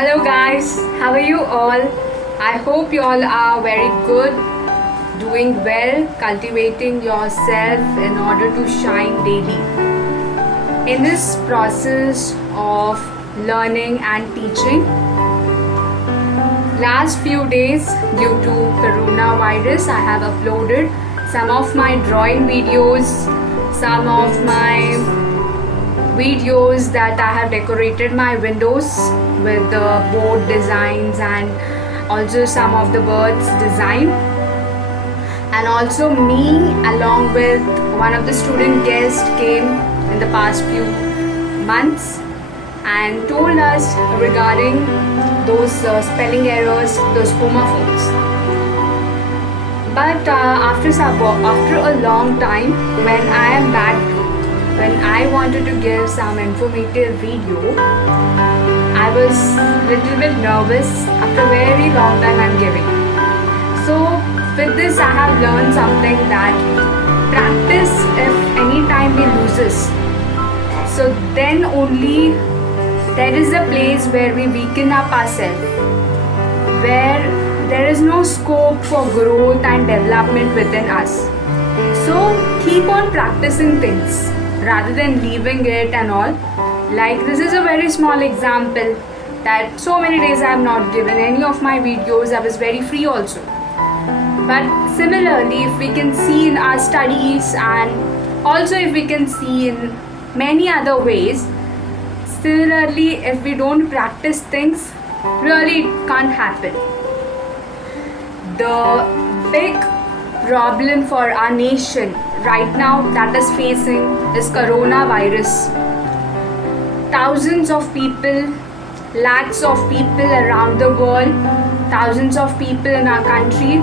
Hello guys, how are you all? I hope you all are very good, doing well, cultivating yourself in order to shine daily. In this process of learning and teaching, last few days due to coronavirus, I have uploaded some of my drawing videos, some of my videos that I have decorated my windows with the board designs and also some of the birds design, and also me along with one of the student guests came in the past few months and told us regarding those spelling errors, those homophones. But after a long time, when I am back, when I wanted to give some informative video, I was little bit nervous after a very long time I'm giving. So with this I have learned something that practice if any time we loses. So then only there is a place where we weaken up ourselves, where there is no scope for growth and development within us. So keep on practicing things rather than leaving it and all. Like this is a very small example that so many days I have not given any of my videos. I was very free also. But similarly, if we can see in our studies and also if we can see in many other ways, similarly if we don't practice things, really it can't happen. The big problem for our nation right now that is facing is coronavirus. Thousands of people, lakhs of people around the world, thousands of people in our country,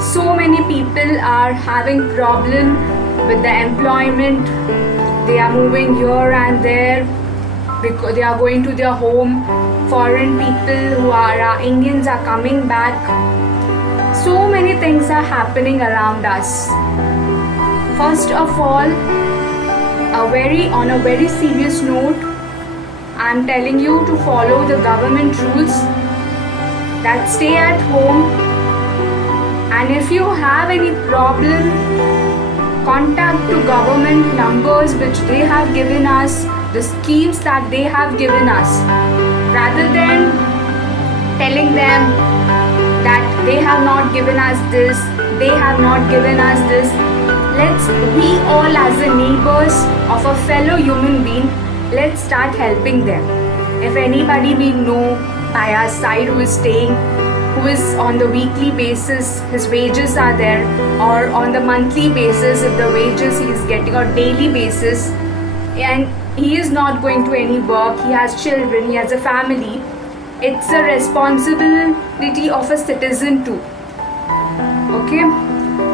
so many people are having problem with the employment. They are moving here and there because they are going to their home. Foreign people who are Indians are coming back. So many things are happening around us. First of all, on a very serious note, I am telling you to follow the government rules, that stay at home, and if you have any problem, contact to government numbers which they have given us, the schemes that they have given us, rather than telling them that they have not given us this, they have not given us this. We all as the neighbors of a fellow human being, let's start helping them. If anybody we know by our side who is staying, who is on the weekly basis, his wages are there, or on the monthly basis if the wages he is getting, or daily basis, and he is not going to any work, he has children, he has a family, it's a responsibility of a citizen too. Okay?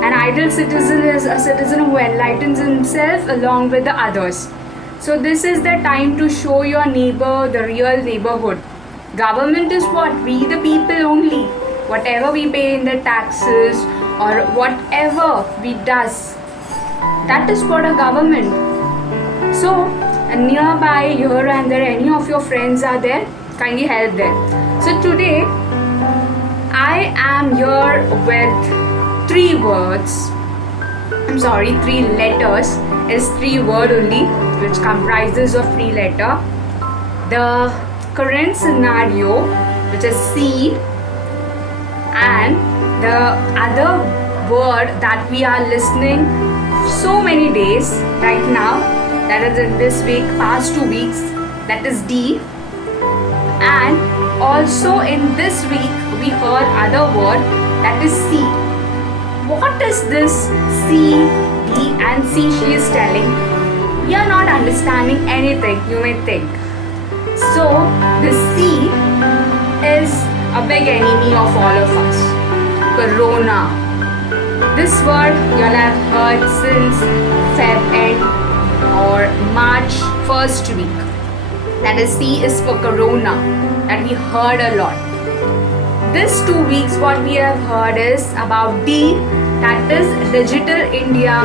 An ideal citizen is a citizen who enlightens himself along with the others. So this is the time to show your neighbor the real neighborhood. Government is what? We the people only. Whatever we pay in the taxes or whatever we does, that is for a government. So nearby here and there, any of your friends are there, kindly help them. So today I am here with three letters. Is three word only, which comprises of three letter. The current scenario, which is seed, and the other word that we are listening so many days right now, that is in this week, past 2 weeks, that is D. And also in this week we heard other word, that is C. What is this C, D and C she is telling? We are not understanding anything, you may think. So the C is a big enemy of all of us. Corona. This word you all have heard since Feb end or March first week. That is C is for Corona, that we heard a lot. This 2 weeks what we have heard is about D, that is Digital India,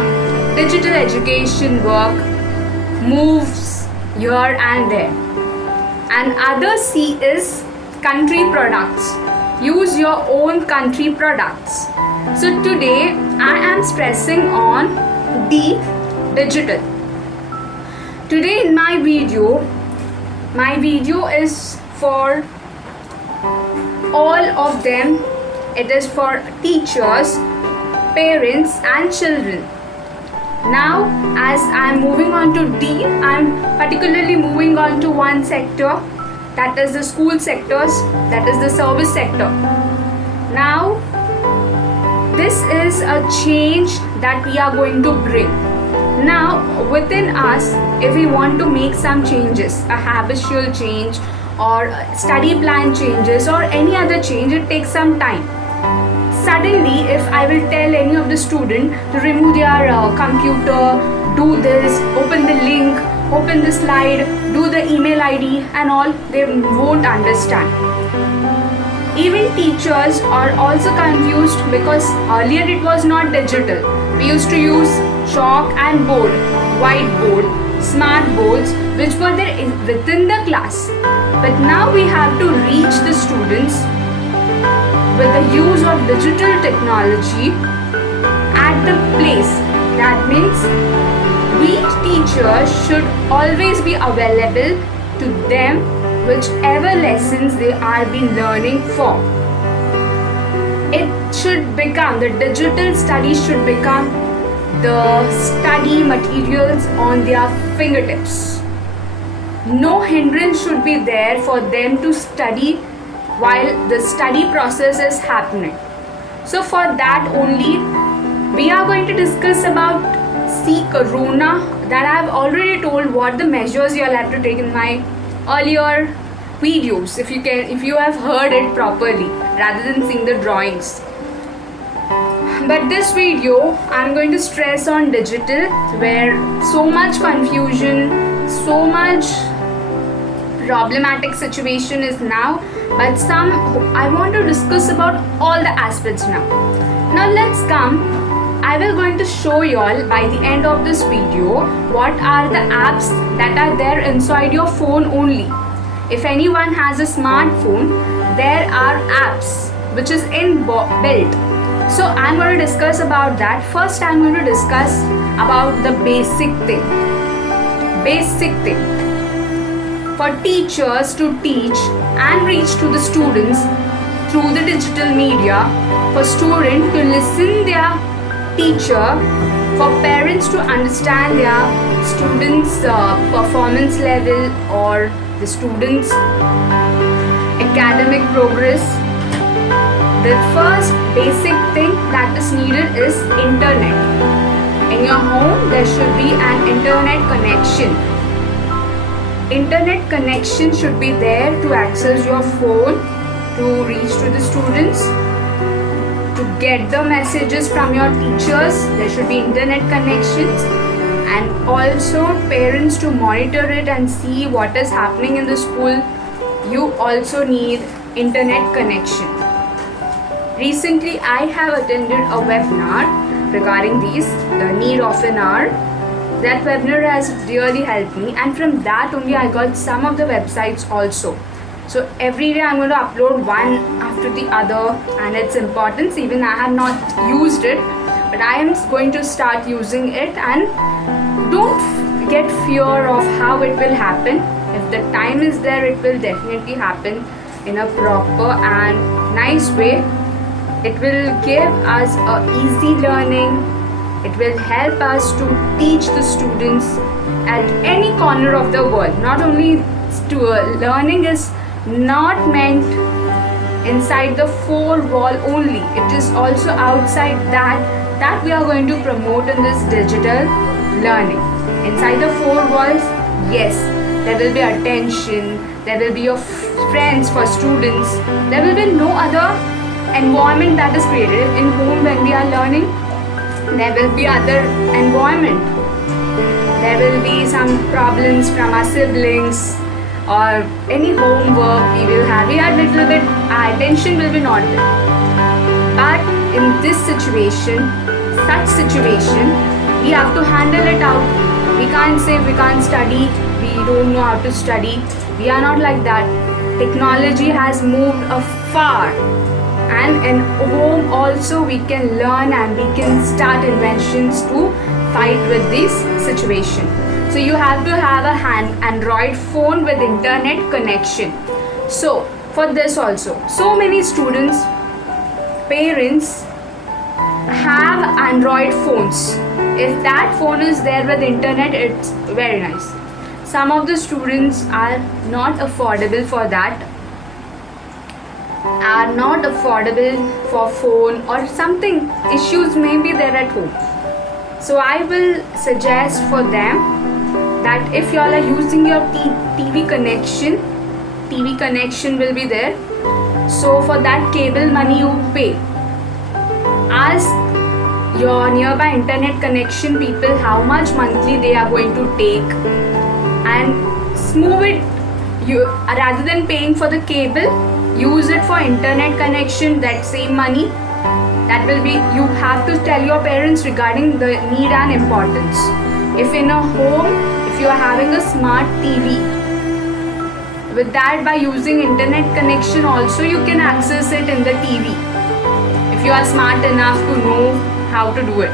digital education work moves here and there. And other C is country products. Use your own country products. So today I am stressing on D, digital. Today in my video is for all of them. It is for teachers, parents and children. Now as I am moving on to D, I am particularly moving on to one sector, that is the school sectors, that is the service sector. Now this is a change that we are going to bring. Now within us, if we want to make some changes, a habitual change or study plan changes or any other change, it takes some time. Suddenly if I will tell any of the student to remove their computer, do this, open the link, open the slide, do the email ID and all, they won't understand. Even teachers are also confused because earlier it was not digital. We used to use chalk and board, whiteboard, smart boards which were there within the class. But now we have to reach the students with the use of digital technology at the place. That means we teachers should always be available to them whichever lessons they are been learning for. It should become, the digital study should become the study materials on their fingertips. No hindrance should be there for them to study while the study process is happening. So for that only we are going to discuss about Corona, that I have already told what the measures you all have to take in my earlier videos, if you have heard it properly rather than seeing the drawings. But this video I am going to stress on digital, where so much confusion, so much problematic situation is now, but I want to discuss about all the aspects now. Now let's come. I will going to show you all by the end of this video what are the apps that are there inside your phone only. If anyone has a smartphone, there are apps which is inbuilt. So I'm going to discuss about that. First I'm going to discuss about the basic thing. For teachers to teach and reach to the students through the digital media, for students to listen their teacher, for parents to understand their students' performance level or the students' academic progress. The first basic thing that is needed is internet. In your home there should be an internet connection. Internet connection should be there to access your phone, to reach to the students, to get the messages from your teachers. There should be internet connections, and also parents to monitor it and see what is happening in the school. You also need internet connection. Recently I have attended a webinar regarding these, the need of an hour. That webinar has really helped me, and from that only I got some of the websites also. So every day I'm going to upload one after the other, and its importance, even I have not used it, but I am going to start using it. And don't get fear of how it will happen. If the time is there, it will definitely happen in a proper and nice way. It will give us a easy learning. It will help us to teach the students at any corner of the world. Not only learning is not meant inside the four wall only. It is also outside that we are going to promote in this digital learning. Inside the four walls, yes, there will be attention, there will be your friends for students, there will be no other environment that is created. In home when we are learning, there will be other environment. There will be some problems from our siblings or any homework we will have. We are little bit, our attention will be not there. But in this situation, such situation, we have to handle it out. We can't say we can't study, we don't know how to study. We are not like that. technology has moved far, and in home also we can learn and we can start inventions to fight with this situation. So you have to have a Android phone with internet connection. So for this also, so many students, parents have Android phones. If that phone is there with internet, it's very nice. Some of the students are not affordable for that, are not affordable for phone, or something issues may be there at home. So I will suggest for them that if you all are using your TV connection will be there. So for that cable money you pay, ask your nearby internet connection people how much monthly they are going to take, and smooth it. You rather than paying for the cable, use it for internet connection. That same money, that will be, you have to tell your parents regarding the need and importance. If in a home, if you are having a smart TV, with that, by using internet connection also you can access it in the TV, if you are smart enough to know how to do it.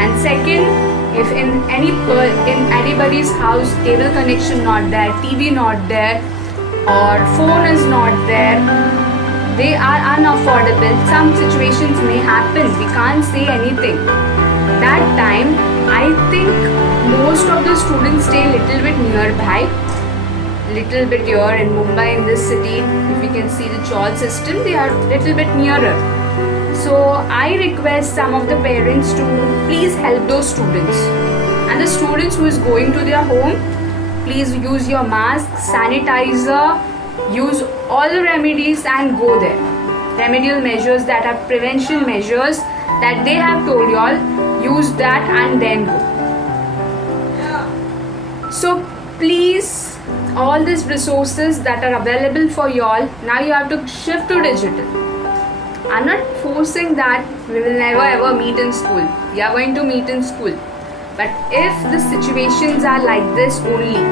And second, if in anybody's house cable connection not there, TV not there, or phone is not there, they are unaffordable. Some situations may happen, we can't say anything. That time I think most of the students stay little bit nearby, little bit here in Mumbai, in this city. If you can see the Chawl system, they are little bit nearer. So I request some of the parents to please help those students, and the students who is going to their home, please use your mask, sanitizer, use all the remedies and go there. Remedial measures, that are prevention measures that they have told you all, use that and then go. So please, all these resources that are available for you all, now you have to shift to digital. I'm not forcing that we will never ever meet in school. We are going to meet in school. But if the situations are like this only,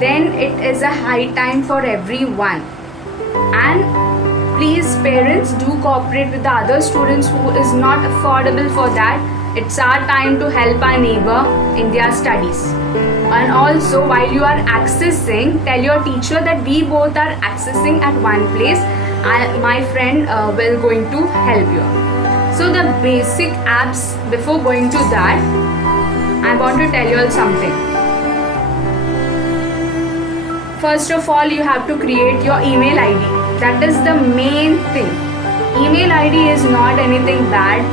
then it is a high time for everyone. And please parents, do cooperate with the other students who is not affordable for that. It's our time to help our neighbor in their studies. And also, while you are accessing, tell your teacher that we both are accessing at one place. My friend will going to help you. So the basic apps, before going to that, I want to tell you all something. First of all, you have to create your email ID. That is the main thing. Email ID is not anything bad.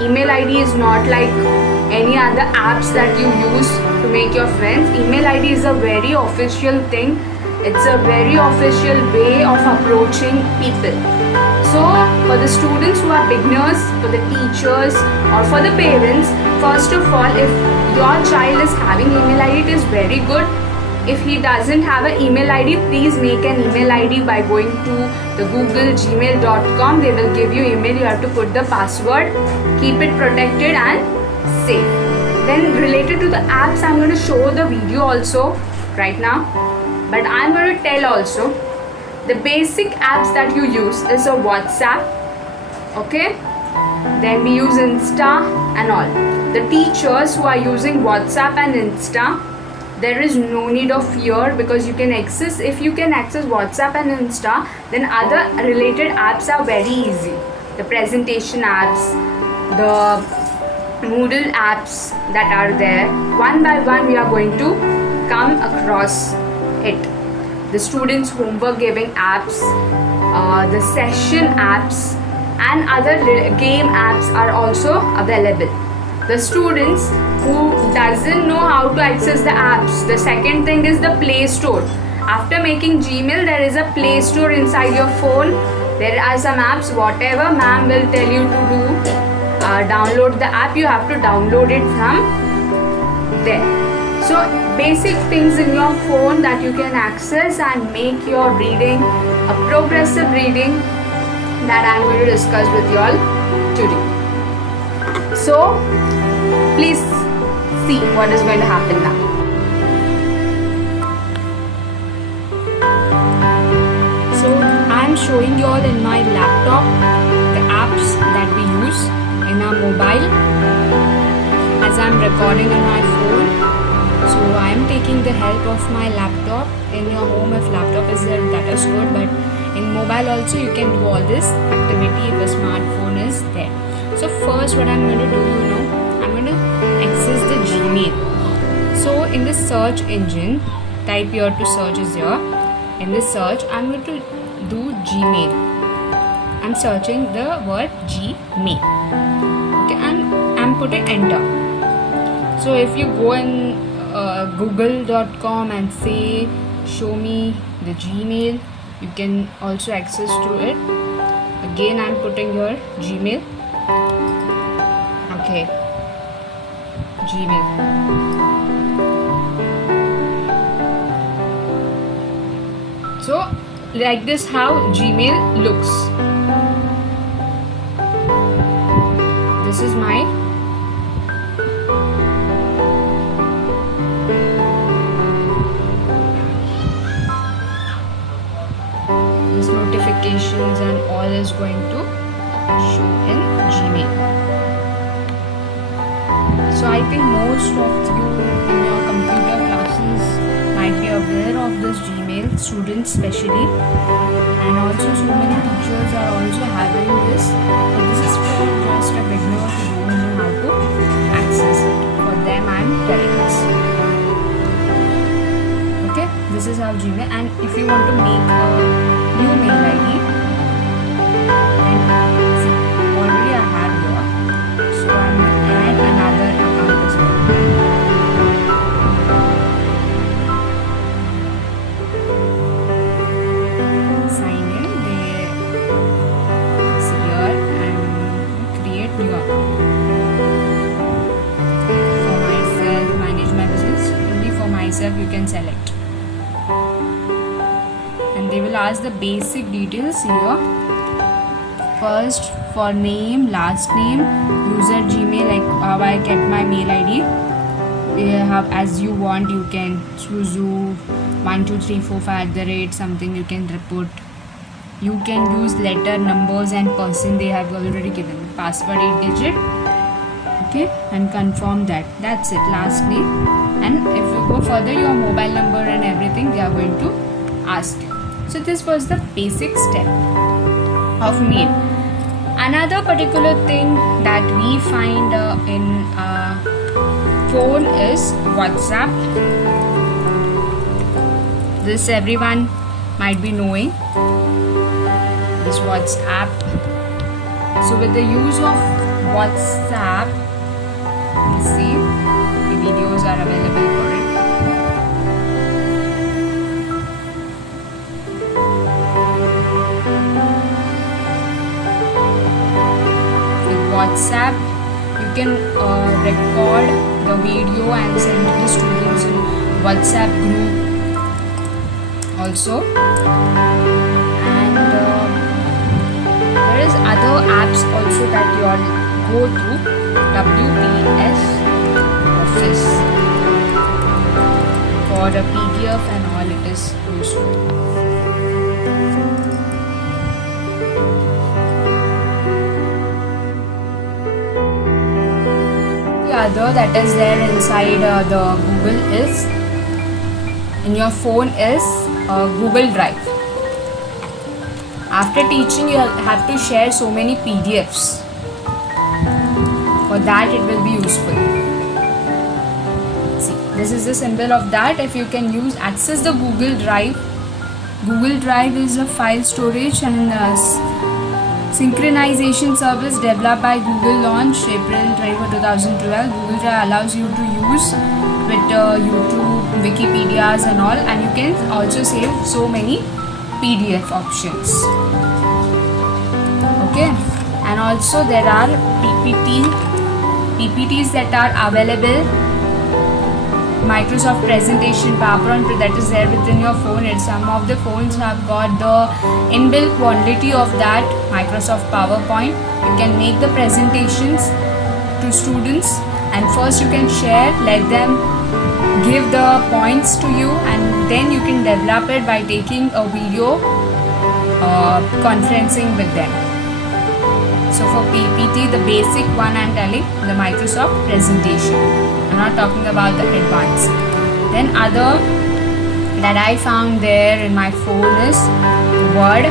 Email ID is not like any other apps that you use to make your friends. Email ID is a very official thing. It's a very official way of approaching people. So for the students who are beginners, for the teachers or for the parents, first of all, if your child is having email ID, it is very good. If he doesn't have an email ID, please make an email ID by going to the Google gmail.com. They will give you email. You have to put the password, keep it protected and safe. Then related to the apps, I'm going to show the video also right now. But I'm going to tell also the basic apps that you use is a WhatsApp, okay? Then we use Insta and all. The teachers who are using WhatsApp and Insta, there is no need of fear, because you can access, if you can access WhatsApp and Insta, then other related apps are very easy. The presentation apps, the Moodle apps that are there, one by one we are going to come across it. The students homework giving apps, the session apps and other game apps are also available. The students who doesn't know how to access the apps, the second thing is the Play Store. After making Gmail, there is a Play Store inside your phone. There are some apps, whatever ma'am will tell you to do, download the app, you have to download it from there. So basic things in your phone that you can access and make your reading a progressive reading, that I am going to discuss with you all today. So please see what is going to happen now. showing you all in my laptop the apps that we use in our mobile as I'm recording on my phone. So I am taking the help of my laptop. In your home, if laptop is there, that is good, but in mobile also you can do all this activity if a smartphone is there. So first what I'm going to do, I'm going to access the Gmail. So in the search engine, type here to search is here. In the search, I'm going to do Gmail. I'm searching the word Gmail. Okay, and I'm putting enter. So if you go in google.com and say show me the Gmail, you can also access to it. Again, I'm putting your Gmail. Okay, Gmail. So like this how Gmail looks. This is my this notifications and all is going to show in Gmail. So I think most of you in your computer classes might be aware of this Gmail, students especially, and also so many teachers are also having this. But this is for just a beginner who don't know how to access it. For them I'm telling this. Okay, this is how Gmail, and if you want to make a new mail ID, then see, already I have here, so I'm going to add another account as well. You can select, and they will ask the basic details here. First, for name, last name, user Gmail, like how I get my mail ID. You have as you want. You can choose 12345 something. You can report. You can use letter, numbers, and person. They have already given password 8-digit. Okay, and confirm that. That's it. Last name. And if you go further, your mobile number and everything they are going to ask you. So this was the basic step of mail. Another particular thing that we find in phone is WhatsApp. This everyone might be knowing. This WhatsApp. So with the use of WhatsApp, you see, videos are available for it. With WhatsApp, you can record the video and send to the students in WhatsApp group also. And there is other apps also that you all go through. WPS Office for the PDF and all, it is useful. The other that is there inside the Google is, in your phone is Google Drive. After teaching, you have to share so many PDFs. For that it will be useful. See, this is the symbol of that. If you can access the Google Drive. Google Drive is a file storage and synchronization service developed by Google, launched April 24, 2012. Google Drive allows you to use Twitter, YouTube, Wikipedias and all, and you can also save so many PDF options. Okay, and also there are PPTs that are available. Microsoft presentation, PowerPoint, that is there within your phone. And some of the phones have got the inbuilt quality of that Microsoft PowerPoint. You can make the presentations to students, and first you can share, let them give the points to you, and then you can develop it by taking a video conferencing with them. So for PPT, the basic one I'm telling, the Microsoft presentation. I'm not talking about the advanced. Then other that I found there in my phone is Word.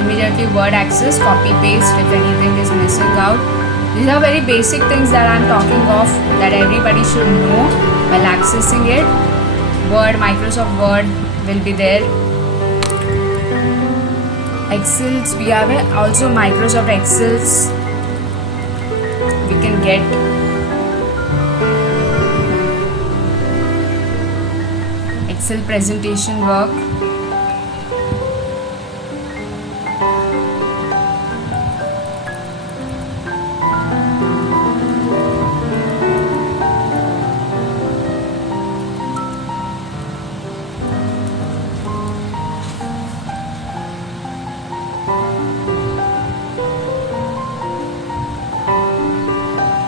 Immediately Word access, copy paste if anything is missing out. These are very basic things that I'm talking of that everybody should know while accessing it. Word, Microsoft Word will be there. Excels, we have also Microsoft Excels we can get. Excel presentation work.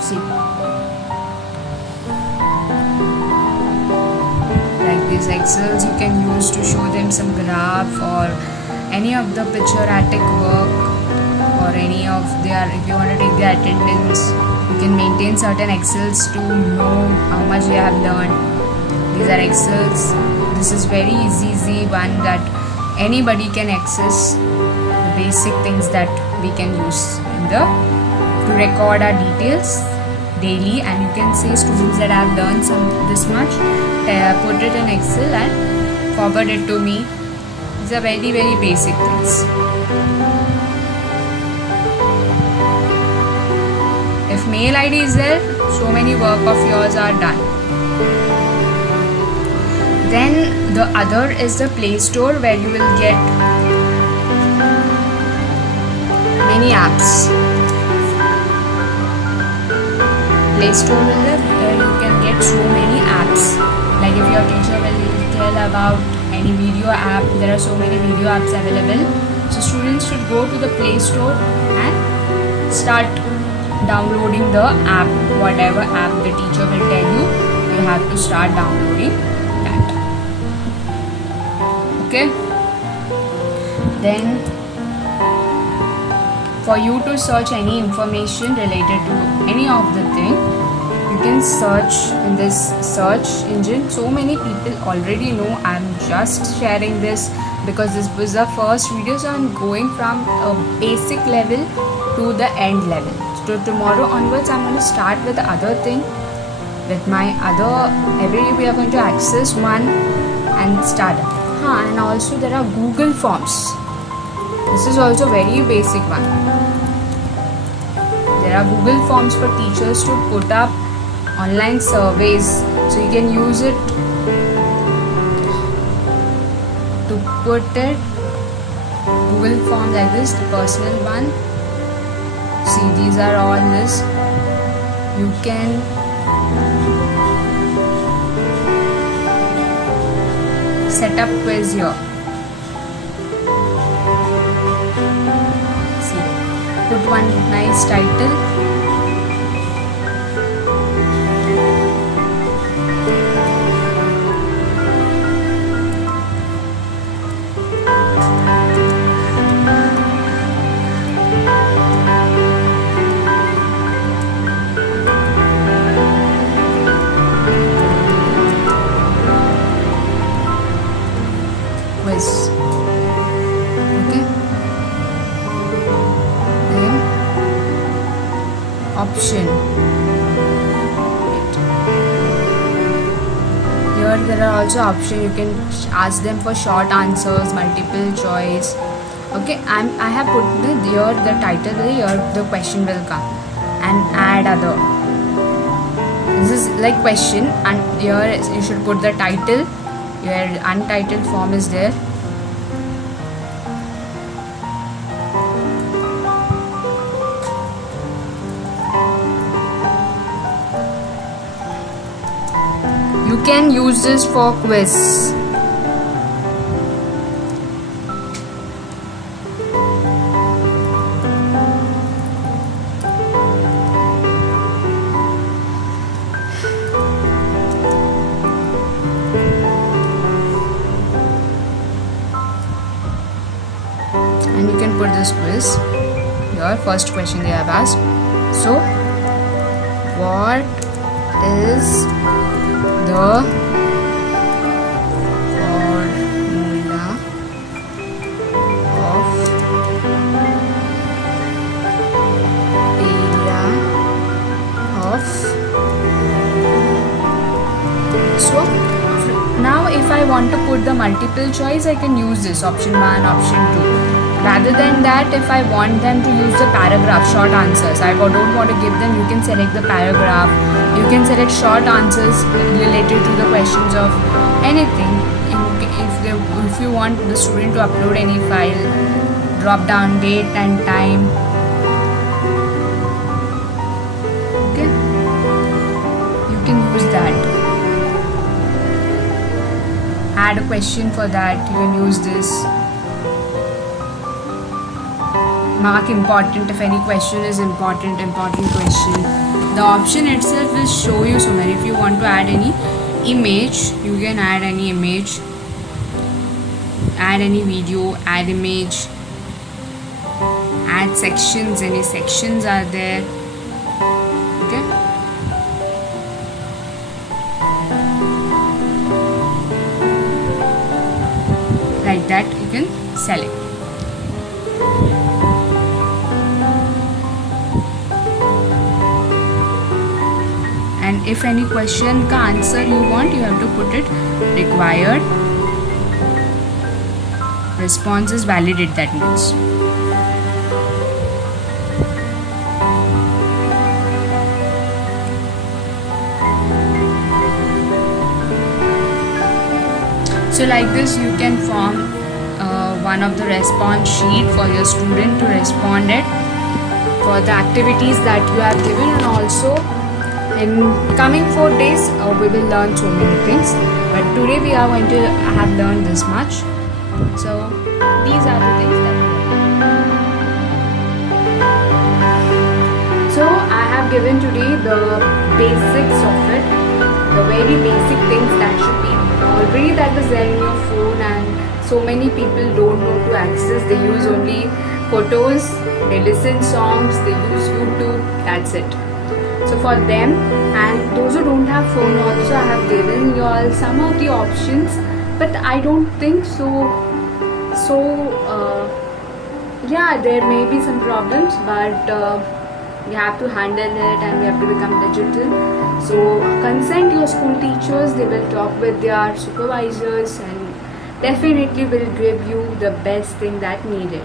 See, like these Excels you can use to show them some graph or any of the picturatic work or any of their, if you want to take their attendance, you can maintain certain Excels to know how much you have learned. These are Excels. This is very easy one that anybody can access, the basic things that we can use in the to record our details daily, and you can say students that have learned this much, put it in Excel and forward it to me. These are very basic things. If mail ID is there, so many work of yours are done. Then the other is the Play Store, where you will get many apps. Play Store will there, where you can get so many apps. Like if your teacher will tell about any video app, there are so many video apps available. So students should go to the Play Store and start downloading the app. Whatever app the teacher will tell you, you have to start downloading that. Okay. Then for you to search any information related to any of the thing, you can search in this search engine. So many people already know. I'm just sharing this because this was the first video, so I'm going from a basic level to the end level. So tomorrow onwards I'm going to start with the other thing, with my other, every day we are going to access one and start it. And also there are Google Forms. This is also very basic one. There are Google Forms for teachers to put up online surveys, so you can use it to put it Google Forms like this, the personal one. See, these are all this. You can set up quiz here. See, put one nice title. Quiz. Okay. Then option. Here there are also options. You can ask them for short answers, multiple choice. Okay, I have put here the title, here the question will come, and add other. This is like question, and here you should put the title. Your untitled form is there. You can use this for quiz. and you can put this quiz. Your first question they have asked. So, what is the formula of area of? So now if I want to put the multiple choice, I can use this option 1, option 2. Rather than that, if I want them to use the paragraph, short answers, I don't want to give them, you can select the paragraph, you can select short answers related to the questions of anything. If you want the student to upload any file, drop down date and time. Okay, you can use that. Add a question for that, you can use this. Mark important if any question is important question. The option itself will show you somewhere. If you want to add any image, you can add any image, add any video, add image, add sections, any sections are there. Okay, like that you can select. And if any question ka answer you want, you have to put it required response is validate, that means. So like this you can form one of the response sheet for your student to respond it for the activities that you have given. And also in coming 4 days we will learn so many things, but today we are going to have learned this much. So these are the things that so I have given today the basics of it, the very basic things that should be already that is there in your phone, and so many people don't know to access. They use only photos, they listen songs, they use YouTube, that's it. So for them and those who don't have phone also, I have given you all some of the options, but I don't think yeah, there may be some problems, but we have to handle it and we have to become digital. So consult your school teachers, they will talk with their supervisors and definitely will give you the best thing that needed.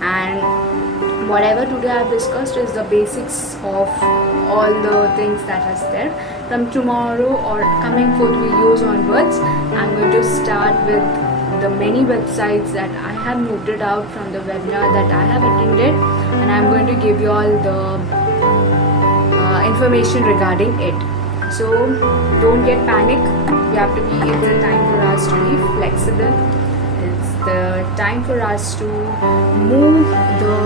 And whatever today I have discussed is the basics of all the things that is there. From tomorrow or coming 4th videos onwards, I'm going to start with the many websites that I have noted out from the webinar that I have attended, and I'm going to give you all the information regarding it. So don't get panic. We have to be, it's the time for us to be flexible. It's the time for us to move the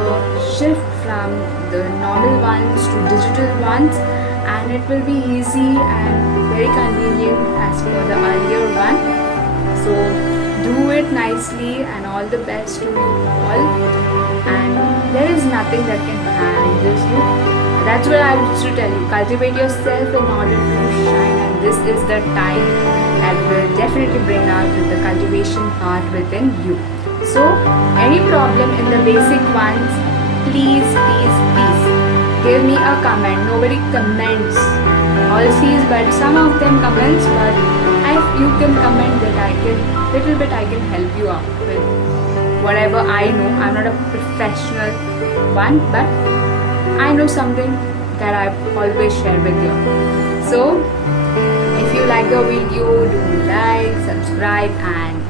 shift from the normal ones to digital ones, and it will be easy and very convenient as per the earlier one. So do it nicely, and all the best to you all. And there is nothing that can handle you. That's what I used to tell you. Cultivate yourself in order to shine, and this is the time that will definitely bring out the cultivation part within you. So any problem in the basic ones, please give me a comment. Nobody comments all sees, but some of them comments, but you can comment that I can help you out with whatever I know. I'm not a professional one, but I know something that I always share with you. So if you like the video, do like, subscribe, and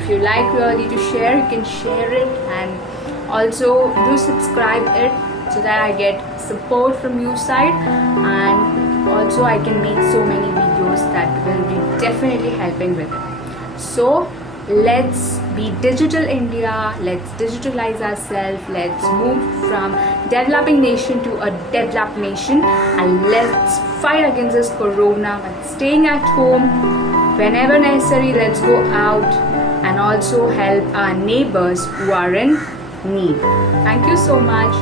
if you like really to share, you can share it, and also do subscribe it so that I get support from your side, and also I can make so many videos that will be definitely helping with it. So let's be digital India, let's digitalize ourselves, let's move from developing nation to a developed nation, and let's fight against this corona by staying at home. Whenever necessary, let's go out and and also help our neighbors who are in need. Thank you so much,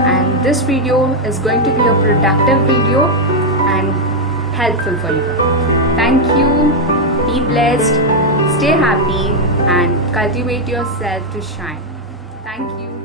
and this video is going to be a productive video and helpful for you. Thank you, be blessed, stay happy and cultivate yourself to shine. Thank you.